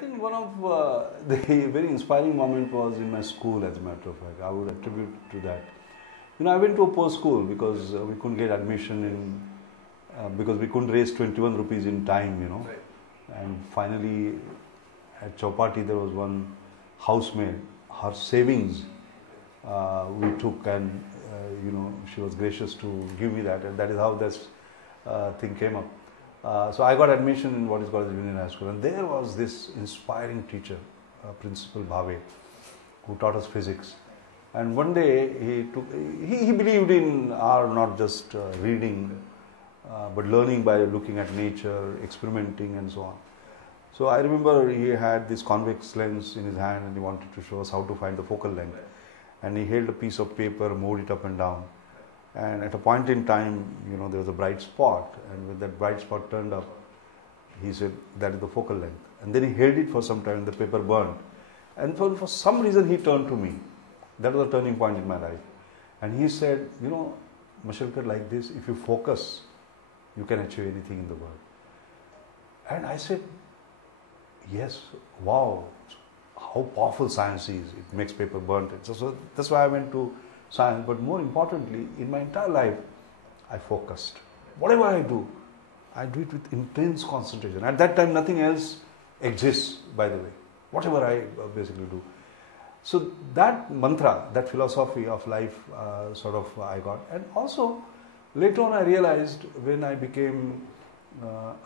think one of the very inspiring moment was in my school, as a matter of fact. I would attribute to that. I went to a poor school because we couldn't get admission because we couldn't raise 21 rupees in time. Right. And finally, at Chowpatty, there was one housemaid. Her savings we took, and she was gracious to give me that, and that is how this thing came up. So I got admission in what is called the junior high school, and there was this inspiring teacher, Principal Bhave, who taught us physics. And one day he believed in our not just reading, but learning by looking at nature, experimenting, and so on. So I remember he had this convex lens in his hand, and he wanted to show us how to find the focal length. And he held a piece of paper, moved it up and down. And at a point in time, there was a bright spot, and when that bright spot turned up, he said, that is the focal length. And then he held it for some time, and the paper burned. And for some reason, he turned to me. That was a turning point in my life. And he said, Mashelkar, like this, if you focus, you can achieve anything in the world. And I said, yes, wow, how powerful science is. It makes paper burnt. So that's why I went to science. But more importantly, in my entire life, I focused. Whatever I do it with intense concentration. At that time, nothing else exists, by the way. Whatever I basically do. So that mantra, that philosophy of life I got. And also, later on I realized when I became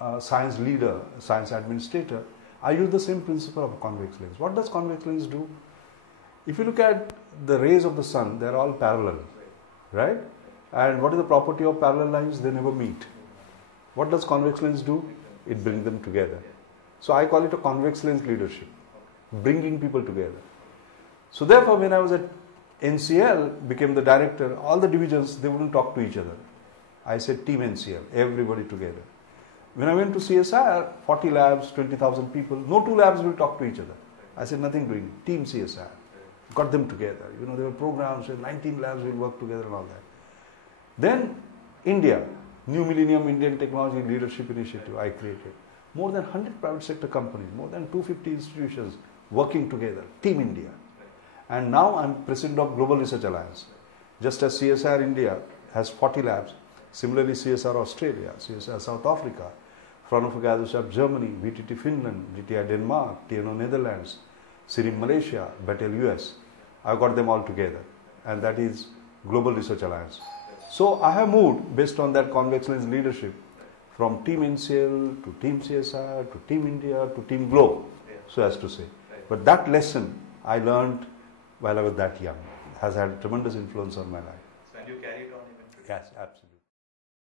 a science leader, science administrator, I use the same principle of a convex lens. What does convex lens do? If you look at the rays of the sun, they are all parallel, right? And what is the property of parallel lines? They never meet. What does convex lens do? It brings them together. So I call it a convex lens leadership, bringing people together. So therefore, when I was at NCL, became the director, all the divisions, they wouldn't talk to each other. I said team NCL, everybody together. When I went to CSIR, 40 labs, 20,000 people, no two labs will talk to each other. I said nothing doing, team CSIR. Got them together. There were programs where 19 labs will work together and all that. Then India, New Millennium Indian Technology Leadership Initiative I created. More than 100 private sector companies, more than 250 institutions working together, Team India. And now I'm president of Global Research Alliance. Just as CSIR India has 40 labs, similarly CSIR Australia, CSIR South Africa, Fraunhofer Gesellschaft Germany, VTT Finland, GTI Denmark, TNO Netherlands, CIRIM Malaysia, Battelle US. I got them all together, and that is Global Research Alliance. So I have moved based on that convex lens leadership from Team NCL to Team CSIR to Team India to Team Globe, so as to say. But that lesson I learned while I was that young has had tremendous influence on my life. So, and you carry it on even today? Yes, absolutely.